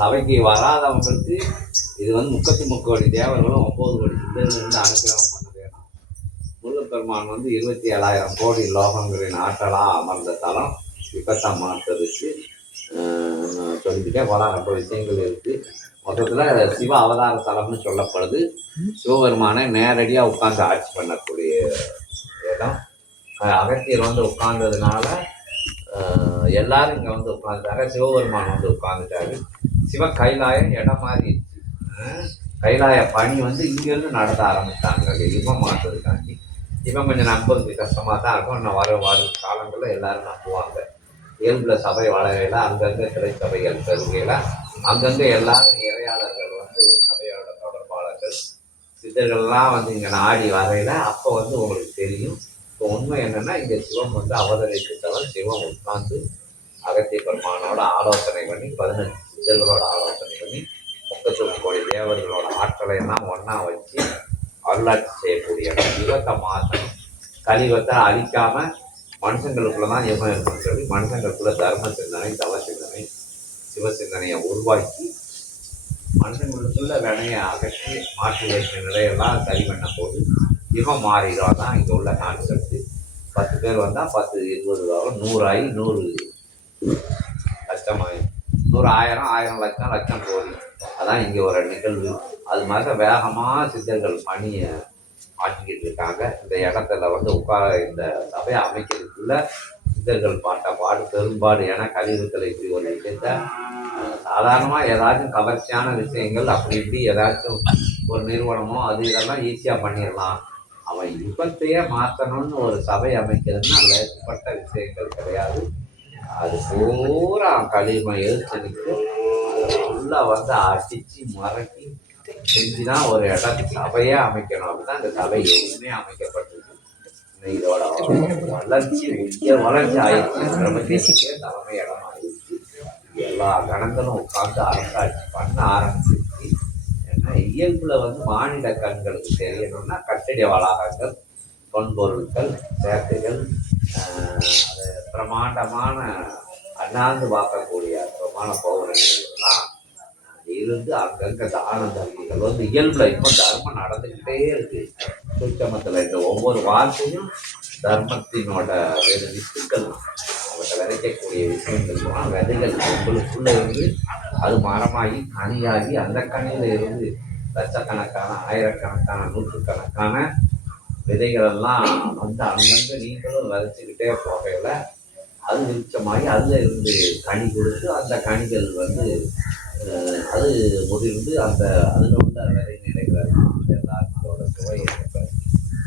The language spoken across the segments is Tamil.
சபைக்கு வராதவங்களுக்கு இது வந்து 33 கோடி தேவர்களும் 9 கோடி சித்தர்களிருந்து அனுகிரகம் பண்ண வேணும். முருகப்பெருமான் வந்து 27,000 கோடி லோகங்களின் ஆற்றலாக அமர்ந்த தலம் விபத்தா மாற்றதுக்கு சொல்லிக்கிட்டே போகலாம். ரொம்ப விஷயங்கள் இருக்குது. மொத்தத்தில் சிவ அவதார தலம்னு சொல்லப்படுது. சிவபெருமானை நேரடியாக உட்கார்ந்து ஆட்சி பண்ணக்கூடிய இடம். அகத்தியர் வந்து உட்கார்ந்ததுனால எல்லாரும் இங்கே வந்து உட்காந்துட்டாங்க. சிவபெருமான் வந்து உட்காந்துட்டாரு. சிவ கைலாயம் இடம் மாறிடுச்சு. கைலாய பணி வந்து இங்கேருந்து நடத்த ஆரம்பித்தாங்க. இவன் மாற்றுறதுக்காண்டி இவன் கொஞ்சம் நம்புறதுக்கு கஷ்டமாக தான் இருக்கும். இன்னும் வரும் காலங்களில் எல்லாரும் நம்புவாங்க. இயல்புல சபை வளரையில் அங்கங்கே திரை சபைகள் பெருகையில் அங்கங்கே எல்லாரும் இறையாளர்கள் வந்து சபையோட தொடர்பாளர்கள் சித்தர்கள்லாம் வந்து இங்கே நாடி வரையில் அப்போ வந்து உங்களுக்கு தெரியும். இப்போ உண்மை என்னென்னா இங்கே சிவம் வந்து அவதரித்தவன் சிவம் உட்கார்ந்து அகத்திய பெருமானோட ஆலோசனை பண்ணி 18 சித்தர்களோட ஆலோசனை பண்ணி 33 கோடி தேவர்களோட ஆற்றலை எல்லாம் ஒன்றா வச்சு அருளாட்சி செய்யக்கூடிய யுகத்தை மாற்றணும். கலியுகத்தை அழிக்காமல் மனுஷங்களுக்குள்ள தான் யுகம் இருக்குன்னு சொல்லி மனுஷங்களுக்குள்ள தர்ம சிந்தனை தவ சிந்தனை சிவ சிந்தனையை உருவாக்கி மனுஷங்களுக்குள்ள வினையை அகற்றி மாற்றி வைக்கிற நிலையெல்லாம் சரி பண்ண போது யுகம் மாறிடும். தான் இங்கே உள்ள கான்செப்ட். 10 பேர் வந்தால் 10 20 ஆகும். 100 ஆகி 100 லட்சம் ஆகும். 100 1000 1000 லட்சம் லட்சம் கோடி. அதான் இங்கே ஒரு நிகழ்வு. அது மாதிரி வேகமாக சித்தர்கள் பணியை மாற்றிக்கிட்டு இருக்காங்க. இந்த இடத்துல வந்து இந்த சபையை அமைக்கிறதுக்குள்ள சித்தர்கள் பாடு பெரும்பாடு. ஏன்னா கலியுகத்தில் இப்படி ஒரு விஷயத்த சாதாரணமாக ஏதாச்சும் கவர்ச்சியான விஷயங்கள் அப்படி இப்படி ஏதாச்சும் ஒரு நிறுவனமோ அது இதெல்லாம் ஈஸியாக பண்ணிடலாம். அவன் யுகத்தையே மாற்றணும்னு ஒரு சபை அமைக்கிறதுனா லேசப்பட்ட விஷயங்கள் கிடையாது. அது பூரா கலியுகம் எழுத்தனுக்கு ஃபுல்லாக வந்து அடித்து மறக்கி செஞ்சுதான் ஒரு இடத்துக்கு சபையே அமைக்கணும். அப்படிதான் இந்த சபை எதுவுமே அமைக்கப்பட்டிருக்கு. இதோட வளர்ச்சி வளர்ச்சி ஆயிடுச்சு. தலைமை இடமா ஆயிடுச்சு. எல்லா கணங்களும் உட்கார்ந்து அரசாட்சி பண்ண ஆரம்பிச்சிருச்சு. ஏன்னா இயல்புல வந்து மாநில கண்களுக்கு தெரியணும்னா கட்டிட வளாகங்கள் பொன்பொருட்கள் சேர்க்கைகள் பிரமாண்டமான அண்ணாந்து பார்க்கக்கூடிய பிரமாண பௌரங்கள்லாம் இருந்து அங்கங்கே தான தர்மங்கள் வந்து இயல்புல இப்போ தர்மம் நடந்துக்கிட்டே இருக்கு. சூட்சமத்தில் இந்த ஒவ்வொரு வார்த்தையும் தர்மத்தினோட வித்துக்கள் அவங்களை விதைக்கக்கூடிய விஷயங்கள்லாம் விதைகள் உங்களுக்குள்ள இருந்து அது மரமாகி கனியாகி அந்த கனியில இருந்து லட்சக்கணக்கான ஆயிரக்கணக்கான நூற்றுக்கணக்கான விதைகளெல்லாம் வந்து அங்கங்கே நீங்களும் விதைச்சிக்கிட்டே போகையில் அது விருட்சமாகி அதில் இருந்து கனி கொடுத்து அந்த கனிகள் வந்து அது முதிர்ந்து அந்த அதில் உள்ள விதை நிலைகளெல்லாம் எல்லாருக்கும் அதோட சுவை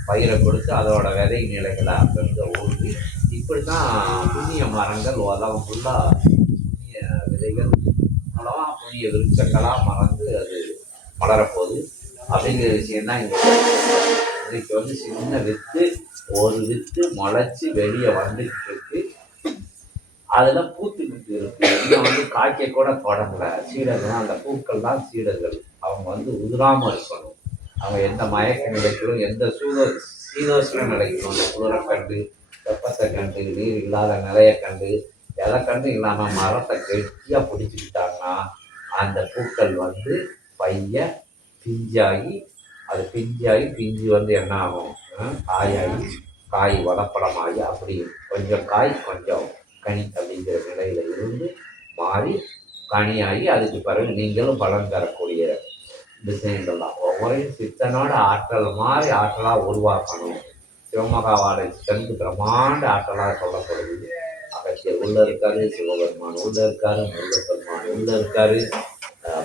பயிரை கொடுத்து அதோட விதை நிலைகளை அங்கங்கே ஊற்றி இப்படி தான் புண்ணிய மரங்கள் உலகம் ஃபுல்லாக புண்ணிய விதைகள் மூலமாக புண்ணிய விருட்சங்களாக மறந்து அது வளரப்போகுது அப்படிங்கிற விஷயந்தான் இன்னைக்கு வந்து சின்ன வித்து ஒரு வித்து முளைச்சி வெளியே வந்துக்கிட்டு இருக்கு. அதில் பூத்துக்கிட்டு இருக்கு. இன்னும் வந்து காய்க்க கூட தொடங்கலை. சீடர்கள் அந்த பூக்கள் தான் சீடர்கள். அவங்க வந்து உதிராமல் இருக்கணும். அவங்க எந்த மயக்க நிலைக்கணும், எந்த சீதோஷ்ண நிலைக்கணும். அந்த குளிரை கண்டு வெப்பத்தை கண்டு நீர் இல்லாத நிலையை கண்டு எதை கண்டு இல்லாமல் மரத்தை கெட்டியாக பிடிச்சிக்கிட்டாங்கன்னா அந்த பூக்கள் வந்து பைய பிஞ்சாகி அது பிஞ்சு வந்து என்ன ஆகும், காயாகி காய் வளப்படமாகி அப்படி கொஞ்சம் காய் கொஞ்சம் கனி அப்படிங்கிற நிலையில இருந்து மாறி கனியாகி அதுக்கு பிறகு நீங்களும் பலன் தரக்கூடிய விஷயங்கள் தான். ஒவ்வொரையும் சித்தனோட ஆற்றல் மாதிரி ஆற்றலாக உருவாக்கணும். சிவமகாவாடை சித்தனுக்கு பிரம்மாண்ட ஆற்றலாக சொல்லப்படுது. அகத்தியர் உள்ள இருக்காரு, சிவபெருமான் உள்ள இருக்காரு, முருகப்பெருமான் உள்ள இருக்காரு,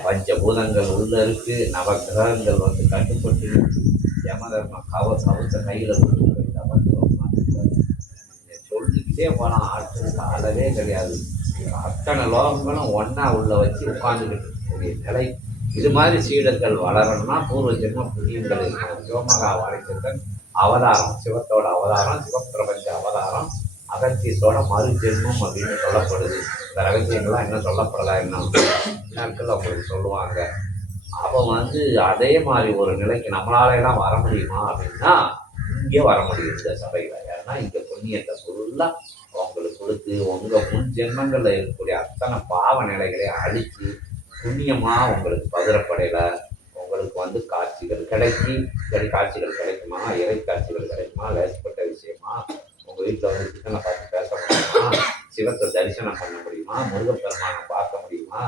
பஞ்சபூதங்கள் உள்ள இருக்கு, நவகிரகங்கள் வந்து கட்டுப்பட்டு யமதர்ம கவச கையில சொல்லிக்கிட்டே போனால் ஆற்றலுக்கு அளவே கிடையாது. அத்தனை லோகங்களும் ஒன்னா உள்ள வச்சு உட்கார்ந்துக்கிட்டு இருக்கக்கூடிய நிலை. இது மாதிரி சீடர்கள் வளரணும்னா பூர்வ ஜென்ம புண்ணியங்கள் இருக்கணும். சிவமகா வாழைச்சந்தன் அவதாரம், சிவத்தோட அவதாரம், சிவப்பிரபஞ்ச அவதாரம், அகத்தியத்தோட மறு ஜென்மம் அப்படின்னு சொல்லப்படுது. இந்த ரகசியங்கள்லாம் இன்னும் சொல்லப்படலை. இன்னும் நாட்கள் அவங்களுக்கு சொல்லுவாங்க. அப்போ வந்து அதே மாதிரி ஒரு நிலைக்கு நம்மளாலாம் வர முடியுமா அப்படின்னா இங்கே வர முடியும் இந்த சபையில். ஏன்னா இங்கே புண்ணியத்தை ஃபுல்லாக அவங்களுக்கு கொடுத்து உங்கள் முன் ஜென்மங்களில் இருக்கக்கூடிய அத்தனை பாவ நிலைகளை அழித்து புண்ணியமாக உங்களுக்கு பகிரப்படையில உங்களுக்கு வந்து காட்சிகள் காட்சிகள் கிடைக்குமா, இறை காட்சிகள் கிடைக்குமா, லேசப்பட்ட விஷயமா, உங்கள் வீட்டில் வந்து சிக்கனை பார்த்து பேச முடியுமா, சிவத்தை தரிசனம் பண்ண முடியுமா, முருகப்பெருமானை பார்க்க முடியுமா,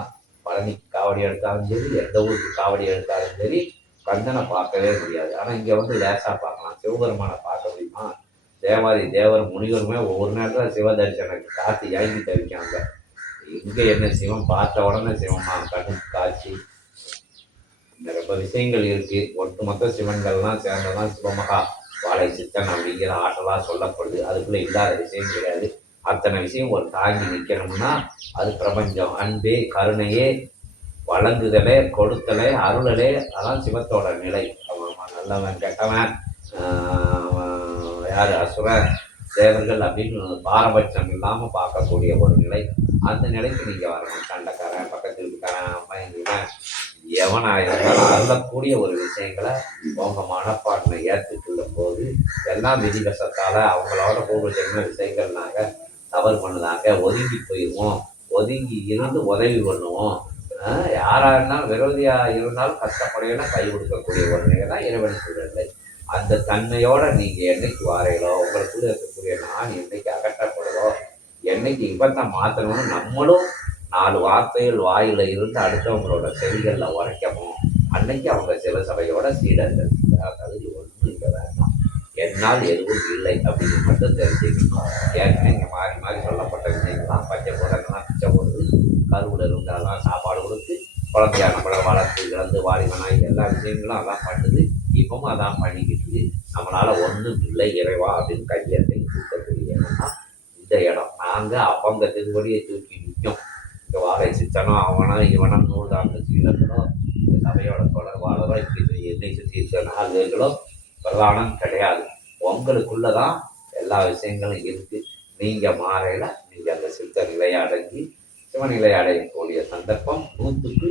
பழனிக்கு காவடி எடுத்தாலும் சரி, எந்த ஊருக்கு காவடி எடுத்தாலும் சரி, கந்தனை பார்க்கவே முடியாது. ஆனால் இங்கே வந்து லேசாக பார்க்கலாம். சிவபெருமானை பார்க்க முடியுமா? தேவாதி தேவர் முனிவருமே ஒவ்வொரு நேரத்தில் சிவ தரிசனத்துக்கு காத்து இறங்கி தவிக்காங்க. இங்கே என்ன சிவன் பார்த்த உடனே சிவமா கண்ணுக்கு காட்சி. இந்த ரொம்ப விஷயங்கள் இருக்கு. ஒட்டுமொத்த சிவன்கள்லாம் சேர்ந்ததான் சிவமகா வாழை சித்தன் அப்படிங்கிற ஆற்றலாக சொல்லப்படுது. அதுக்குள்ள இல்லாத விஷயம் கிடையாது. அத்தனை விஷயம் ஒரு தாங்கி நிற்கணும்னா அது பிரபஞ்சம். அன்பே, கருணையே, வழங்குதலே, கொடுத்தலே, அருளலே, அதான் சிவத்தோட நிலை. அவன் நல்லவன் கெட்டவன் யார் அசுர தேவர்கள் அப்படின்னு பாரபட்சம் இல்லாமல் பார்க்கக்கூடிய ஒரு நிலை. அந்த நிலைக்கு நீங்கள் வரணும். சண்டைக்காரன், பக்கத்து வீட்டுக்காரன், பயந்துவன், எவனாயிருந்தாலும் அருளக்கூடிய ஒரு விஷயங்களை உங்கள் மனப்பான்மை ஏற்றுக்கொள்ளும் போது எல்லாம் விதிவசத்தால் அவங்களோட பூர்வ ஜென்ம விஷயங்கள் நாங்கள் தவறு பண்ணுதாங்க ஒதுங்கி போயிடுவோம். ஒதுங்கி இருந்து உதவி பண்ணுவோம். யாராக இருந்தாலும் விரோதியாக இருந்தாலும் கஷ்டப்படையில கை கொடுக்கக்கூடிய ஒரு நிலை தான் இறைவன் சூழலை. அந்த தன்மையோடு நீங்கள் என்னைக்கு வாரையிலோ, உங்களுக்குள்ள இருக்கக்கூடிய நான் என்னைக்கு அகற்றப்படுதோ, என்னைக்கு இவத்தை மாற்றணும்னு நம்மளும் 4 வார்த்தைகள் வாயில் இருந்து அடுத்தவங்களோட செவிகளில் உரைக்கணும், அன்னைக்கு அவங்க சிவசபையோட சீடர்கள். தகுதி ஒன்றும் இங்கே வேண்டாம். என்னால் எதுவும் இல்லை அப்படின்னு மட்டும் தெரிஞ்சுக்கணும். ஏற்கனவே இங்கே மாறி மாறி சொல்லப்பட்ட விஷயங்கள்லாம் பச்சை போடலாம், பிச்சை போடுது, கருவில் இருந்தாலாம் சாப்பாடு கொடுத்து குழந்தையா நம்மளை வளர்த்து இழந்து வாலிபனாய் எல்லா விஷயங்களும் அதான் பண்ணுது. இப்பவும் அதான் பண்ணிக்கிட்டு நம்மளால ஒன்றும் இல்லை இறைவா அப்படின்னு கையெழுத்தை தூக்கக்கூடிய இடம்னா இந்த இடம். நாங்கள் அவங்க திருவடியை தூக்கி நிற்கும். இந்த வாழை சித்தனோ அவனோ இவனோ நூல்தாங்க சீலர்களோ இந்த சபையோட தொடர்பாளரோ இப்படி என்னை சுற்றி இருக்கிற 4 பேர்களோ பிரதானம் கிடையாது. உங்களுக்குள்ளதான் எல்லா விஷயங்களும் இருக்கு. நீங்கள் மாறையில் நீங்கள் அந்த சித்த நிலையை அடங்கி சிவநிலை அடையக்கூடிய சந்தர்ப்பம் 100க்கு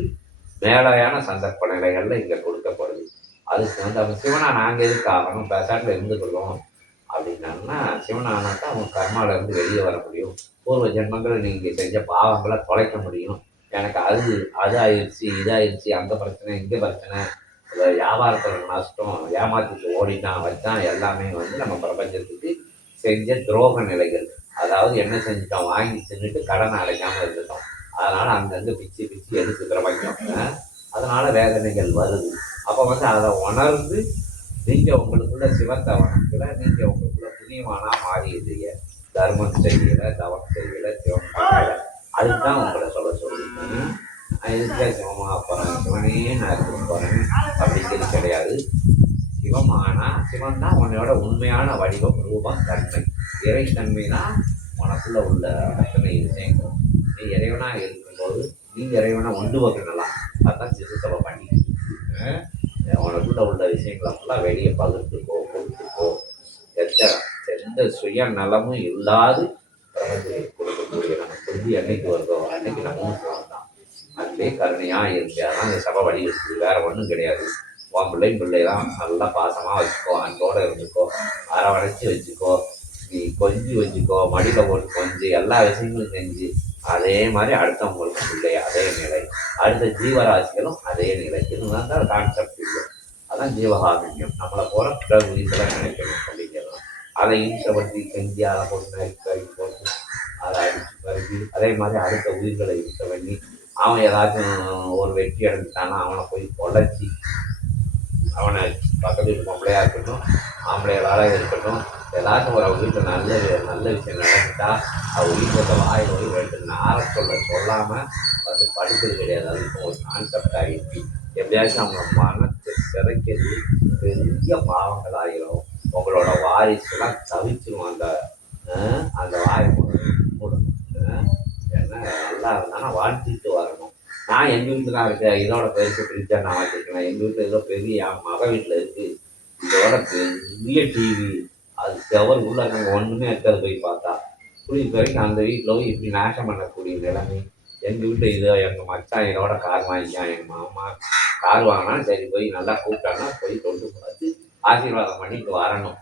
மேலான சந்தர்ப்ப நிலைகளில் இங்கே கொடுக்கப்படுது. அதுக்கு வந்து அவன் சிவனா நாங்கள் எதுக்கு ஆகணும், பேசாட்டில் இருந்துக்கொள்ளும் அப்படின்னாங்கன்னா சிவனானாக்கா அவங்க கர்மாவிலேருந்து வெளியே வர முடியும். பூர்வ ஜென்மங்கள் நீங்கள் செஞ்ச பாவங்களை தொலைக்க முடியும். எனக்கு அது ஆயிடுச்சு, இதாகிடுச்சு, அங்கே பிரச்சனை, இங்கே பிரச்சனை, வியாபாரத்தில் நஷ்டம், ஏமாற்றிட்டு ஓடிட்டான் வச்சான், எல்லாமே வந்து நம்ம பிரபஞ்சத்துக்கு செஞ்ச துரோக நிலைகள். அதாவது என்ன செஞ்சுட்டோம், வாங்கி தின்னுட்டு கடனை அடைக்காமல் இருந்துட்டோம். அதனால் அங்கங்கே பிச்சு பிச்சு எடுத்து பிரபஞ்சம். அதனால் வேதனைகள் வருது. அப்போ வந்து அதை உணர்ந்து நீங்கள் உங்களுக்குள்ள சிவத்தை வணங்கல, நீங்கள் உங்களுக்குள்ள புண்ணியமானா மாறிடுறீங்க. தர்மம் செய்யலை, தவம் செய்யலை, சிவம் பண்ணலை. அதுதான் உங்களை சொல்லியிருக்கேன். நான் இருக்கிற சிவமாக போகிறேன், சிவனே நான் இருக்க போகிறேன் அப்படிங்கிறது கிடையாது. சிவமானா சிவன் தான் உன்னோட உண்மையான வடிவம், ரூபம், தன்மை. இறைத்தன்மை தான் உனக்குள்ள உள்ள அத்தனை விஷயங்கள். நீ இறைவனாக இருக்கும்போது நீங்கள் இறைவனை ஒன்று வைக்கணும். அதுதான் சிறுசபை பண்ணிக்கிட்டு உனக்குள்ள உள்ள விஷயங்களை ஃபுல்லாக வெளியே பகிர்ந்துக்கோ, கொடுத்துக்கோ. எந்த சுய நலமும் இல்லாது பிரபஞ்சத்தை கொடுக்கக்கூடிய நம்ம புரிஞ்சு என்னைக்கு வருதோ அன்னைக்கு நம்மளும் சிவம் தான். அன்பே கருணையாக இருக்காதான் அந்த சபை வழி இருக்குது. வேற ஒன்றும் கிடையாது. உன் பிள்ளைதான் நல்லா பாசமாக வச்சுக்கோ, அன்போடு இருந்துக்கோ, அரவணைச்சி வச்சுக்கோ, நீ கொஞ்சி வச்சுக்கோ, மடியில் போட்டு கொஞ்சி எல்லா விஷயங்களும் செஞ்சு அதே மாதிரி அடுத்தவங்களுக்கு பிள்ளை அதே நிலை, அடுத்த ஜீவராசிகளும் அதே நிலை. இதுதான் தான் கான்செப்ட் இல்லை. அதான் ஜீவகாருண்யம். நம்மளை போல பிற உயிர்களை நினைக்கணும் அப்படிங்கிறது. அதை ஈடுபடுத்தி செஞ்சு அதை போட்டு நெருக்கி போட்டு அதை அடிச்சு பருகி அதே மாதிரி அடுத்த உயிர்களை ஈர்க்க பண்ணி அவன் ஏதாச்சும் ஒரு வெற்றி அடைஞ்சிட்டானா அவனை போய் பொழைச்சி அவனை பக்கத்து வீட்டு பொம்பளையாக இருக்கட்டும், ஆம்பளைகளாக இருக்கட்டும், ஏதாச்சும் ஒரு அவங்க வீட்டில் நல்ல விஷயம் நடந்துட்டா அவங்க வீட்டில் வாயில் போய் ரெண்டு நார சொல்லாமல் வந்து படிக்கிறது கிடையாது. அதுக்கும் ஒரு கான்செப்ட் ஆகிடுச்சு. எப்படியாச்சும் அவங்க மனத்தை சிதைக்கிறது பெரிய பாவங்கள் ஆகிரும். உங்களோட வாரிசுலாம் தவிச்சிடும். அந்த வாயை மூடணும். ஏன்னா நல்லா இருந்தாலும் வாழ்த்திட்டு வரணும். நான் எங்கள் வீட்டில் தான் இருக்கேன், இதோட பெருசு பிரிச்சா நான் வச்சுருக்கேன். எங்கள் வீட்டில் ஏதோ பெரிய என் மக வீட்டில் இருக்குது, இதோட பெரிய டிவி, அது செவர் உள்ள நாங்கள் ஒன்றுமே இருக்காது. போய் பார்த்தா புரியுது வரைக்கும் அந்த வீட்டில் போய் இப்படி நாசம் பண்ணக்கூடிய நிலைமை. எங்கள் வீட்டில் இதோ எங்கள் மச்சான் இதோட கார் வாங்கிக்கான், எங்கள் மாமா கார் வாங்கினா சரி போய் நல்லா கூப்பிட்டான்னா போய் தொண்டு பார்த்து ஆசீர்வாதம் பண்ணிட்டு வரணும்.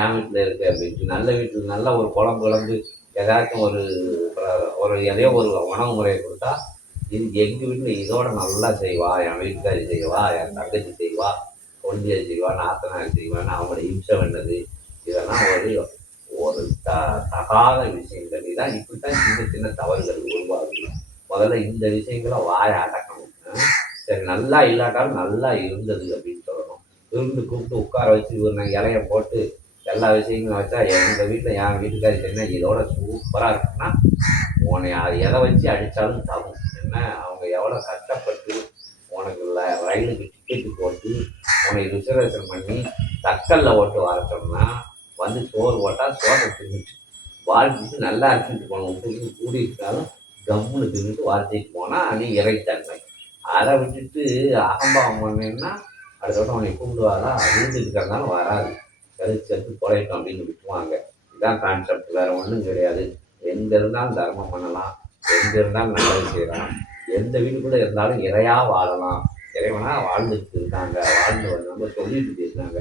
என் வீட்டில் இருக்கு அப்படின்ட்டு நல்ல வீட்டில் நல்ல ஒரு குழம்பு ஏதாச்சும் ஒரு எதையோ ஒரு உணவு முறையை கொடுத்தா இது எங்கள் வீட்டில் இதோட நல்லா செய்வா, என் வீட்டுக்காரி செய்வா, என் தங்கச்சி செய்வா, கொள்ளையை செய்வா, நாத்தனார் செய்வான்னு அவங்களோட இம்சை பண்ணது. இதெல்லாம் ஒரு ஒரு தகாத விஷயங்கள். இதான் இப்படித்தான் சின்ன சின்ன தவறுகள் உருவாகுது. முதல்ல இந்த விஷயங்களை வாய அடக்கணும். சரி, நல்லா இல்லாட்டாலும் நல்லா இருந்தது அப்படின்னு சொல்லணும். விருந்து கூப்பிட்டு உட்கார வச்சு இவர் நான் இலைய போட்டு எல்லா விஷயங்களும் வச்சா எங்கள் வீட்டில் என் வீட்டுக்காரி என்ன இதோட சூப்பராக இருக்குன்னா உன்னை அது எதை வச்சு அடித்தாலும் தகும். என்ன அவங்க எவ்வளோ கஷ்டப்பட்டு உனக்கு ரயிலுக்கு டிக்கெட்டு போட்டு உன்னை ரிசர்வேஷன் பண்ணி தக்கல்ல ஓட்டு வர சொன்னா வந்து சோறு போட்டால் சோறை தின்னுட்டு வாழ்த்துட்டு நல்லா இருக்குன்னு போகணும். உப்பு கூடி இருந்தாலும் கம்முன்னு தின்னுட்டு வாழ்த்திட்டு போனால் நீ இறைத்தன்மை. அதை விட்டுட்டு அகம்பாவம் பண்ணேன்னா அடுத்தோட அவனை கூப்பிடுவாரா விழுந்துட்டு இருக்கிறதுனால வராது. கழிச்சு தொலைட்டோம் அப்படின்னு விட்டுருவாங்க. இதுதான் கான்செப்ட், வேறு ஒன்றும் கிடையாது. எங்கே இருந்தாலும் தர்மம் பண்ணலாம், எங்கே இருந்தாலும் நல்லது செய்யலாம், எந்த வீட்டுக்குள்ளே இருந்தாலும் இறையாக வாழலாம். இறைவனாக வாழ்ந்துட்டு இருக்காங்க, வாழ்ந்து வந்தவங்க சொல்லிட்டு பேசுனாங்க.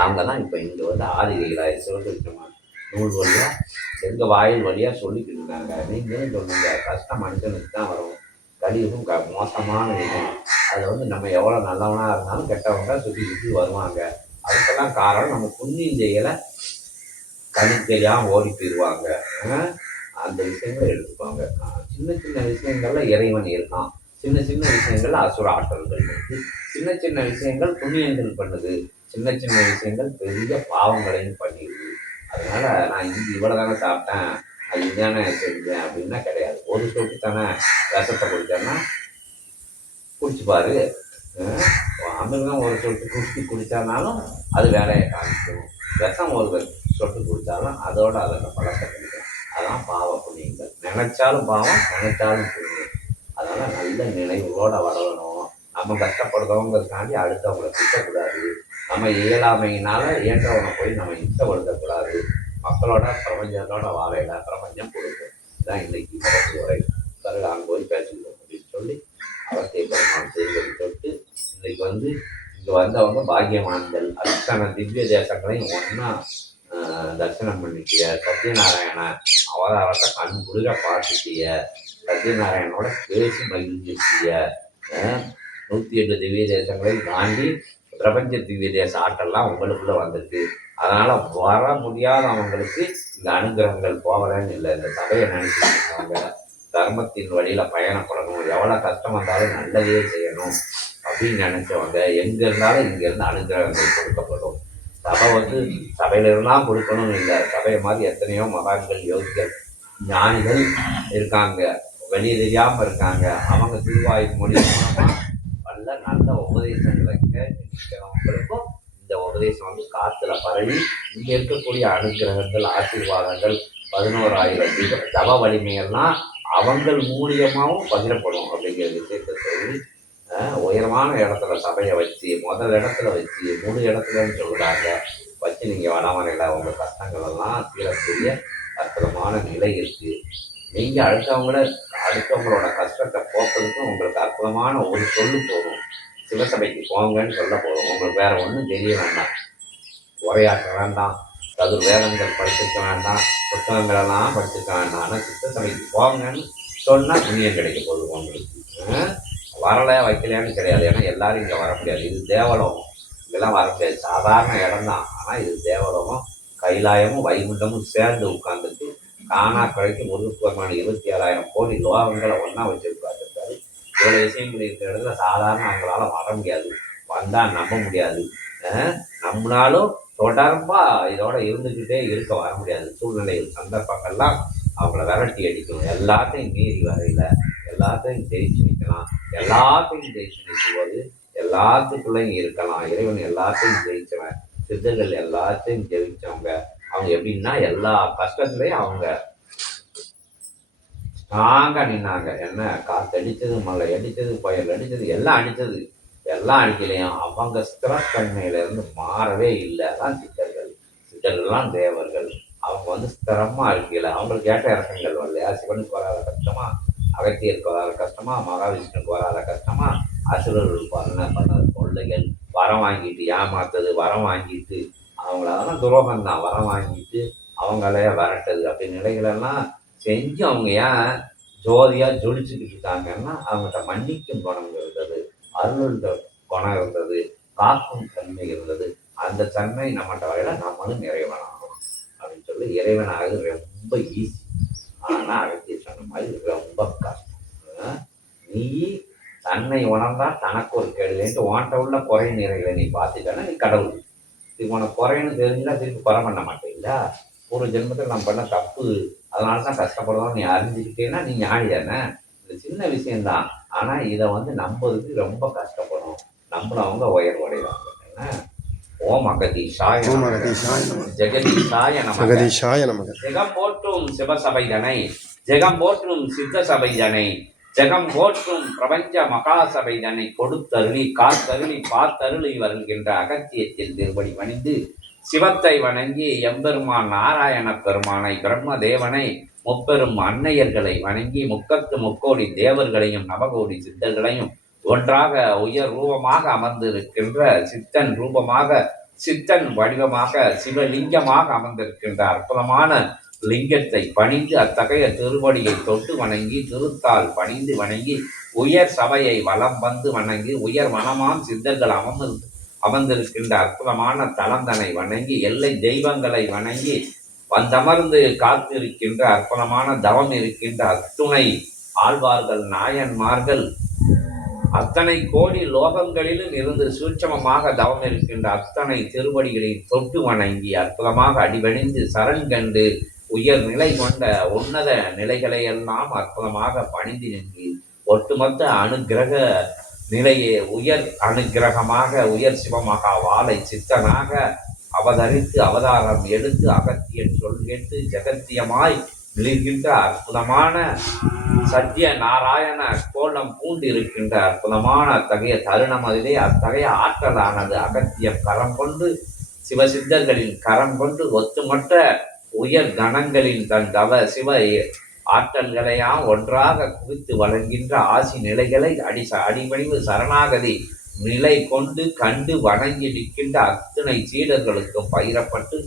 அவங்க தான் இப்போ இங்கே வந்து ஆதிகைகளாக சிவகிருஷ்ணமான நூல் வழியாக எங்கள் வாயில் வழியாக சொல்லிக்கிட்டு இருக்காங்க. நீங்களும் சொல்லுங்க, கஷ்டம் மனுஷனுக்கு தான் வரும். கலியுகம் மோசமான விஷயம். அதில் வந்து நம்ம எவ்வளோ நல்லவனாக இருந்தாலும் கெட்டவங்க சுற்றி சுற்றி வருவாங்க. அதுக்கெல்லாம் காரணம் நம்ம புண்ணியம் செய்யலை, கண் தெரியாமல் ஓடி போயிடுவாங்க. அந்த விஷயங்களை எடுத்துப்பாங்க. சின்ன சின்ன விஷயங்கள்ல இறைவன் இருக்கான், சின்ன சின்ன விஷயங்கள்ல அசுர ஆற்றல்கள் இருக்குது, சின்ன சின்ன விஷயங்கள் புண்ணியங்கள் பண்ணுது, சின்ன சின்ன விஷயங்கள் பெரிய பாவங்களையும் பண்ணிடுது. அதனால நான் இங்கே இவ்வளோ தானே சாப்பிட்டேன், நான் இதுதானே செஞ்சேன் அப்படின்னா கிடையாது. ஒரு சொட்டு தானே விஷத்தை குடித்தேன்னா குடிச்சுப்பாரு. அமிர்தம் ஒரு சொட்டு குடித்தானாலும் அது வேலையை காமிக்கும். விஷம் ஒரு சொட்டு குடித்தாலும் அதோட அதோட பழத்தை கிடைக்கும். அதான் பாவ புண்ணியங்கள். நினைச்சாலும் பாவம், நினைச்சாலும் புண்ணியம். அதனால் நல்ல நினைவுகளோடு வளரணும். நம்ம கஷ்டப்படுறவங்கிறதுக்காண்டி அடுத்தவங்களை திட்டக்கூடாது. நம்ம இயலாமையினால இயன்றவனை போய் நம்ம இஷ்டப்படுத்தக்கூடாது. மக்களோட பிரபஞ்சத்தோட வாழையில பிரபஞ்சம் கொடுக்கும். இதுதான் இன்னைக்கு உரை. அங்கே போய் பேசிக்கிறோம் அப்படின்னு சொல்லி அவசிய பெருமான் செய்வதை தொட்டு இன்னைக்கு வந்து இங்கே வந்தவங்க பாக்கியவான்கள். அத்தனை திவ்ய தேசங்களையும் ஒன்றா தரிசனம் பண்ணிக்கிய சத்யநாராயண அவதாரத்தை கண் குளிர பார்த்துக்கிய சத்யநாராயணோட பேசி மகிழ்ச்சிய 108 திவ்ய தேசங்களையும் தாண்டி பிரபஞ்ச திவ்ய தேச ஆற்றல்லாம் உங்களுக்குள்ள வந்துருக்கு. அதனால வர முடியாதவங்களுக்கு இந்த அனுகிரகங்கள் போகலன்னு இல்லை. இந்த சபையை நினைச்சிருக்கவங்க தர்மத்தின் வழியில பயணப்படணும், எவ்வளோ கஷ்டம் வந்தாலும் நல்லதே செய்யணும் அப்படின்னு நினைச்சவங்க எங்க இருந்தாலும் இங்கேருந்து அனுகிரகங்கள் கொடுக்கப்படும். சபை வந்து சபையில இருந்தால் கொடுக்கணும்னு இல்லை. சபையை மாதிரி எத்தனையோ மகான்கள், யோகிகள், ஞானிகள் இருக்காங்க, வெளியே தெரியாமல் இருக்காங்க. அவங்க திருவாயு மொழி மூலமாக நல்ல நல்ல உபதேசங்களை கேட்டு நிற்கிறவங்களுக்கும் இந்த உபதேசம் வந்து காற்றுல பரவி இங்கே இருக்கக்கூடிய அனுகிரகங்கள், ஆசீர்வாதங்கள், 11,000 தவ வலிமையெல்லாம் அவங்கள் மூலியமாகவும் பகிரப்படும் அப்படிங்கிற விஷயத்தை சொல்லி உயரமான இடத்துல சபையை வச்சு முதல் இடத்துல வச்சு 3 இடத்துலன்னு சொல்கிறாங்க வச்சு நீங்கள் வடமறையில் உங்கள் கஷ்டங்கள் எல்லாம் தீரக்கூடிய அற்புதமான நிலை இருக்குது. நீங்கள் அடுத்தவங்களோட கஷ்டத்தை போக்குறதுக்கும் உங்களுக்கு அற்புதமான ஒரு சொல்லு போதும். சிவசபைக்கு போங்கன்னு சொல்ல போதும். உங்களுக்கு வேற ஒன்றும் தெரிய வேண்டாம், உரையாற்ற வேண்டாம், வேதங்கள் படிச்சிருக்க வேண்டாம், புத்தகங்களெல்லாம் படிச்சிருக்க வேண்டாம். ஆனால் சித்த சபைக்கு போங்கன்னு சொன்னால் புண்ணியம் கிடைக்க போகுது உங்களுக்கு. வரலை வைக்கலையான்னு கிடையாது. ஏன்னா எல்லாரும் இங்கே வர முடியாது. இது தேவலோகம், இதெல்லாம் வர முடியாது. சாதாரண இடம் தான். ஆனால் இது தேவலோகம். கைலாயமும் வைகுண்டமும் சேர்ந்து உட்கார்ந்துட்டு காணா கடைக்கு முருகப்பெருமான 27,000 கோடி லோகங்களை ஒன்றா வச்சிருக்காரு. இவ்வளோ விஷயங்கள் இருக்கிற இடத்துல சாதாரண அவங்களால வர முடியாது, வந்தால் நம்ப முடியாது. நம்மளாலும் தொடர்பா இதோட இருந்துக்கிட்டே இருக்க வர முடியாது. சூழ்நிலைகள், சந்தர்ப்பங்கள்லாம் அவங்கள விரட்டி அடிக்கும். எல்லாத்தையும் மீறி வரையில எல்லாத்தையும் ஜெயிச்சு நிற்கலாம். எல்லாத்தையும் ஜெயிச்சு நிற்கும்போது எல்லாத்துக்குள்ளேயும் இருக்கலாம். இறைவன் எல்லாத்தையும் ஜெயிச்சவன். சித்தர்கள் எல்லாத்தையும் ஜெயிச்சவங்க. அவங்க எப்படின்னா எல்லா கஷ்டத்துலையும் அவங்க ஸ்ட்ராங்காக நின்னாங்க. என்ன காற்றடித்தது, மழை அடித்தது, புயல் அடித்தது, எல்லாம் அடித்தது. எல்லாம் அடிக்கலையும் அவங்க ஸ்திரத்தன்மையிலேருந்து மாறவே இல்லை. அதான் சித்தர்கள். சித்தர்கள்லாம் தேவர்கள். அவங்க வந்து ஸ்திரமாக இருக்கல. அவங்களுக்கு ஏற்ற இறக்கங்கள் வரலையா? சிவனுக்கு வராத கஷ்டமா, அகத்தியருக்கு வராத கஷ்டமா, மகாவிஷ்ணுக்கு வராத கஷ்டமா, அசுரர்களுக்கு பண்ண கொள்ளைகள், வரம் வாங்கிட்டு ஏமாத்தது, வரம் வாங்கிட்டு அவங்களெல்லாம் துரோகம் தான். வரம் வாங்கிட்டு அவங்களே விரட்டது அப்படி நிலைகளெல்லாம் செஞ்சு அவங்க ஏன் ஜோதியா ஜொலிச்சுக்கிட்டு இருக்காங்கன்னா அவங்ககிட்ட மன்னிக்கும் குணம் இருந்தது, அருள் குணம் இருந்தது, காக்கும் தன்மை இருந்தது. அந்த தன்மை நம்மகிட்ட வகையில நம்மளும் இறைவனாகணும் அப்படின்னு சொல்லி இறைவனாக ரொம்ப ஈஸி. ஆனா அகத்திய சொன்ன மாதிரி ரொம்ப கஷ்டம். நீ தன்னை உணர்ந்தா தனக்கு ஒரு கேள்வின்ட்டு உன்கிட்ட உள்ள குறை நிறைகளை நீ பார்த்துட்டனா நீ கடவுள். இது உனக்கு குறைன்னு தெரிஞ்சா திருப்பி குறை பண்ண மாட்டேங்களா? ஒரு ஜென்மத்தில் நம்ம பண்ண தப்பு, அதனால தான் கஷ்டப்படுறோம் நீ அறிஞ்சுக்கிட்டேன்னா நீ ஞானி தானே. இது சின்ன விஷயம்தான். ஆனால் இதை வந்து நம்புறதுக்கு ரொம்ப கஷ்டப்படும். நம்மளவங்க உயர்வடைவாங்க. என்ன ஓம் அகதீஷாய ஜெகதீஷாய நமக. ஜெகம் போற்றும் சிவசபைதனை, ஜெகம் போற்றும் சித்த சபைதனை, ஜெகம் போற்றும் பிரபஞ்ச மகாசபைதனை கொடுத்தருளி காத்தருளி பார்த்தருளி வருகின்ற அகத்தியத்தில் திருப்படி பணிந்து சிவத்தை வணங்கி எம்பெருமான் நாராயண பெருமானை, பிரம்மதேவனை, முப்பெரும் அன்னையர்களை வணங்கி முக்கத்து முக்கோடி தேவர்களையும் நவகோடி சித்தர்களையும் ஒன்றாக உயர் ரூபமாக அமர்ந்திருக்கின்ற சித்தன் ரூபமாக, சித்தன் வடிவமாக, சிவலிங்கமாக அமர்ந்திருக்கின்ற அற்புதமான லிங்கத்தை பணிந்து அத்தகைய திருவடியை தொட்டு வணங்கி திருத்தால் பணிந்து வணங்கி உயர் சபையை வலம் வந்து வணங்கி உயர் வனமாம் சித்தர்கள் அமர்ந்திருக்கின்ற அற்புதமான தலந்தனை வணங்கி எல்லை தெய்வங்களை வணங்கி வந்தமர்ந்து காத்திருக்கின்ற அற்புதமான தவம் இருக்கின்ற அத்துணை ஆழ்வார்கள் நாயன்மார்கள் அத்தனை கோடி லோகங்களிலும் இருந்து சூட்சமமாக தவம் இருக்கின்ற அத்தனை திருவடிகளை தொட்டு வணங்கி அற்புதமாக அடிபணிந்து சரண் கண்டு உயர் நிலை கொண்ட உன்னத நிலைகளை எல்லாம் அற்புதமாக பணிந்து நின்று ஒட்டுமொத்த அனுகிரக நிலையே உயர் அனுகிரகமாக உயர் சிவமகா வாழை சித்தனாக அவதரித்து அவதாரம் எடுத்து அகத்தியன் சொல் கேட்டு ஜெகத்தியமாய் விழுகின்ற அற்புதமான சத்திய நாராயண கோலம் பூண்டிருக்கின்ற அற்புதமான அத்தகைய தருணம் அதிலே அத்தகைய ஆற்றலானது அகத்தியம் கரம் கொண்டு சிவசித்தர்களின் கரம் கொண்டு ஒத்துமற்ற உயர் கணங்களின் தன் தவ சிவ ஆற்றல்களையாம் ஒன்றாக குவித்து வழங்குகின்ற ஆசி நிலைகளை அடிபணிவு சரணாகதி நிலை கொண்டு கண்டு வணங்கி நிற்கின்ற அத்தனை சீடர்களுக்கும் பயிரப்பட்டு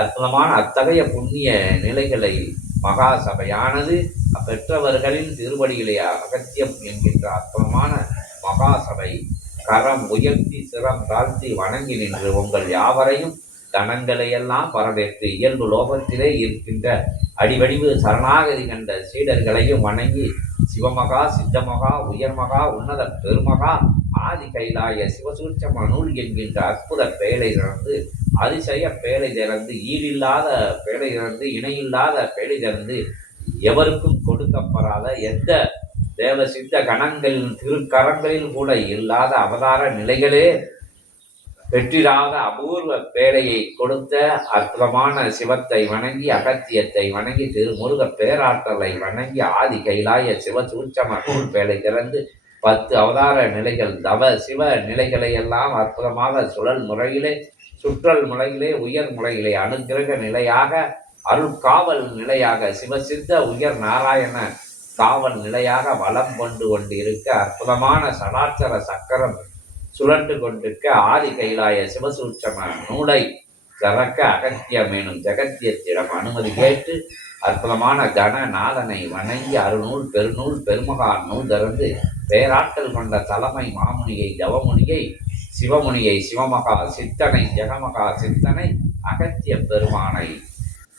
அற்புதமான அத்தகைய புண்ணிய நிலைகளை மகாசபையானது பெற்றவர்களின் திருவடிகளை அகத்தியம் என்கின்ற அற்புதமான மகாசபை கரம் உயர்த்தி சிரம் தாழ்த்தி வணங்கி நின்று உங்கள் யாவரையும் கணங்களையெல்லாம் வரவேற்று இயல்பு லோகத்திலே இருக்கின்ற அடிவடிவு சரணாகதி கண்ட சீடர்களையும் வணங்கி சிவமகா சித்தமகா உயர்மகா உன்னத பெருமகா ஆதி கைலாய சிவசூட்சம நூல் என்கின்ற அற்புத பேழை திறந்து அதிசய பேழை திறந்து ஈடில்லாத பேழை திறந்து இணையில்லாத பேழை திறந்து எவருக்கும் கொடுக்கப்படாத எந்த தேவ சித்த கணங்களின் திருக்கரங்களில் கூட இல்லாத அவதார நிலைகளே பெற்றிராத அபூர்வ பேழையை கொடுத்த அற்புதமான சிவத்தை வணங்கி அகத்தியத்தை வணங்கி திருமுருக பேராற்றலை வணங்கி ஆதி கைலாய சிவசூட்சம நூல் பேழை திறந்து 10 அவதார நிலைகள் தவ சிவ நிலைகளை எல்லாம் அற்புதமாக சுழல் முறையிலே சுற்றல் முறையிலே உயர் முறையிலே அனுகிரக நிலையாக அருட்காவல் நிலையாக சிவசித்த உயர் நாராயண காவல் நிலையாக வலம் கொண்டு இருக்க அற்புதமான சடாட்சர சக்கரம் சுழன்று கொண்டிருக்க ஆதி கைலாய சிவசூட்சம நூலை திறக்க அகத்தியம் எனும் ஜெகத்தியத்திடம் அனுமதி கேட்டு அற்புதமான கணநாதனை வணங்கி அருநூல் பெருநூல் பெருமகா நூல் திறந்து பேராற்றல் கொண்ட தலைமை மாமுனியை தவமுனியை சிவமுனியை சிவமகா சித்தனை ஜெகமகா சித்தனை அகத்திய பெருமானை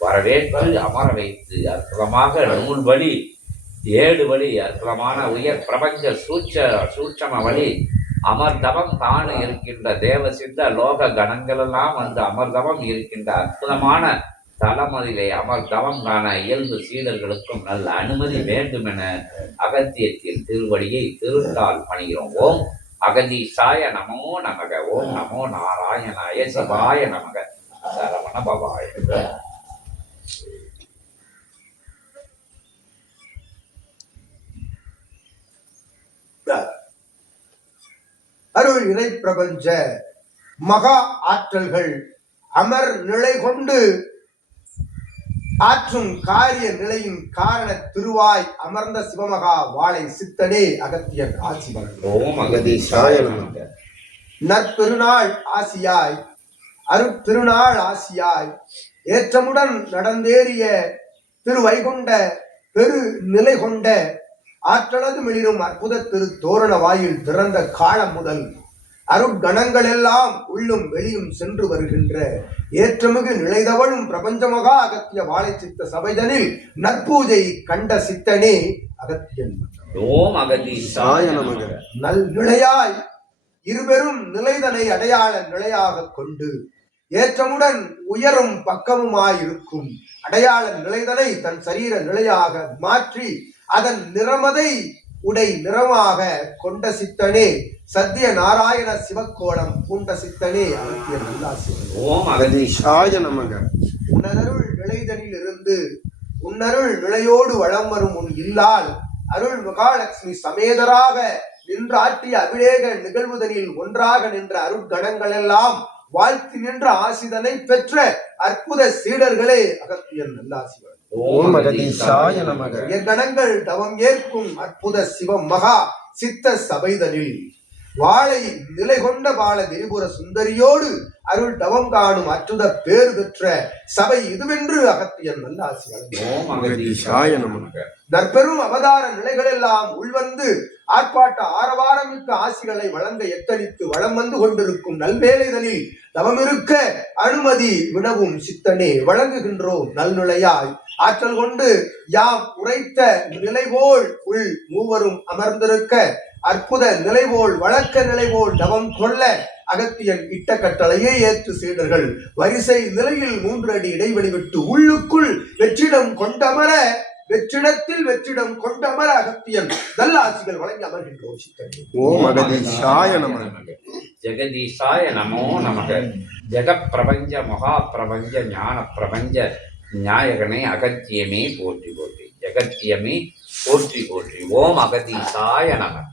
வரவேற்று அமர வைத்து அற்புதமாக நூல் வழி 7 வழி அற்புதமான உயர் பிரபஞ்ச சூட்சம வழி அமர்தவம் காண இருக்கின்ற தேவ சித்த லோக கணங்களெல்லாம் வந்து அமர்தவம் இருக்கின்ற அற்புதமான தலமதிலே அமர்தவம் காண இயல்பு சீடர்களுக்கும் நல்ல அனுமதி வேண்டும் என அகத்தியத்தில் திருவடியை திருத்தால் பணிகிறோம். ஓம் அகதீஷாய நமோ நமக. ஓம் நமோ நாராயணாய சிவாய நமக. சரவண பவாய. அருள் இறை பிரபஞ்ச மகா ஆற்றல்கள் அமர் நிலை கொண்டு ஆற்றும் காரிய நிலையின் காரண திருவாய் அமர்ந்த சிவமகா வாழை சித்தனே அகத்தியன் ஆசி வழங்கும். நற்பெருநாள் ஆசியாய் அருட்திருநாள் ஆசியாய் ஏற்றமுடன் நடந்தேறிய திருவைகுண்ட பெரு நிலை கொண்ட ஆற்றலது மிளிரும் அற்புத திரு தோரண வாயில் திறந்த காலம் முதல் அருட்கணங்கள் எல்லாம் உள்ளும் வெளியும் சென்று வருகின்ற ஏற்றமிகு நிலைதவழும் பிரபஞ்சமகா அகத்திய வாழை சித்த சபைதனில் நற்பூஜை கண்ட சித்தனே அகத்தியன். ஓம் அகதீஷாய நமக. நல் நிலையாய் இருபெரும் நிலைதனை அடையாள நிலையாக கொண்டு ஏற்றமுடன் உயரும் பக்கமுமாயிருக்கும் அடையாள நிலைதனை தன் சரீர நிலையாக மாற்றி அதன் நிறமதை உடை நிறமாக கொண்ட சித்தனே சத்திய நாராயண சிவக்கோலம் பூண்ட சித்தனே அகத்திய நல்லாசிவன். ஓம் அகதீஷாய நமக. உன்னருள் நிலைதனில் இருந்து உன்னருள் நிலையோடு வளம் வரும் உன் இல்லால் அருள் மகாலட்சுமி சமேதராக நின்று ஆற்றிய அபிஷேக நிகழ்வுதனில் ஒன்றாக நின்ற அருட்கணங்கள் எல்லாம் வாழ்த்தி நின்ற ஆசிதனை பெற்ற அற்புத சீடர்களே அகத்தியன் நல்லாசிவன். ஓம் அகதீஷாய நமக. கணங்கள் தவம் ஏற்கும் அற்புத சிவம் மகா சித்த சபைதனில் வாழை நிலை கொண்ட பால திரிபுர சுந்தரியோடு அருள் தவம் காணும் அற்புத பேறு பெற்ற சபை இதுவென்று அகத்தியன் நல்லாசிவன். ஓம் அகதீஷாய நமக. நற்பெரும் அவதார நிலைகளெல்லாம் உள்வந்து ஆர்ப்பாட்ட ஆரவாரமிக்க ஆசிகளை வழங்க எத்தனித்து வளம் வந்து கொண்டிருக்கும் நல்வேளைதனில் தவமிருக்க அனுமதி வினவும் சித்தனே வழங்குகின்றோம் நல்நிலையாய் ஆற்றல் கொண்டு யாம் உரைத்த நிலைபோல் உள் மூவரும் அமர்ந்திருக்க அற்புத நிலைபோல் வழக்க நிலைபோல் தவம் கொள்ள அகத்தியன் இட்ட கட்டளையே ஏற்று சீடர்கள் வரிசை நிலையில் 3 அடி இடைவெளி விட்டு உள்ளுக்குள் வெற்றிடம் கொண்டமர வெற்றிடத்தில் வெற்றிடம் கொண்டமர அகத்தியன் நல்ல ஆசிகள் வழங்கி அமர்கின்றோம் சித்தனே. ஓம் அகதீஷாய நமக. ஜெகதீஷாய நமோ நமக. ஜெகப் பிரபஞ்ச மகா பிரபஞ்ச ஞான பிரபஞ்ச நாயகனை அகத்தியமே போற்றி போற்றி. ஜெகத்தியமே போற்றி போற்றி. ஓம் அகதீஷாய நமக.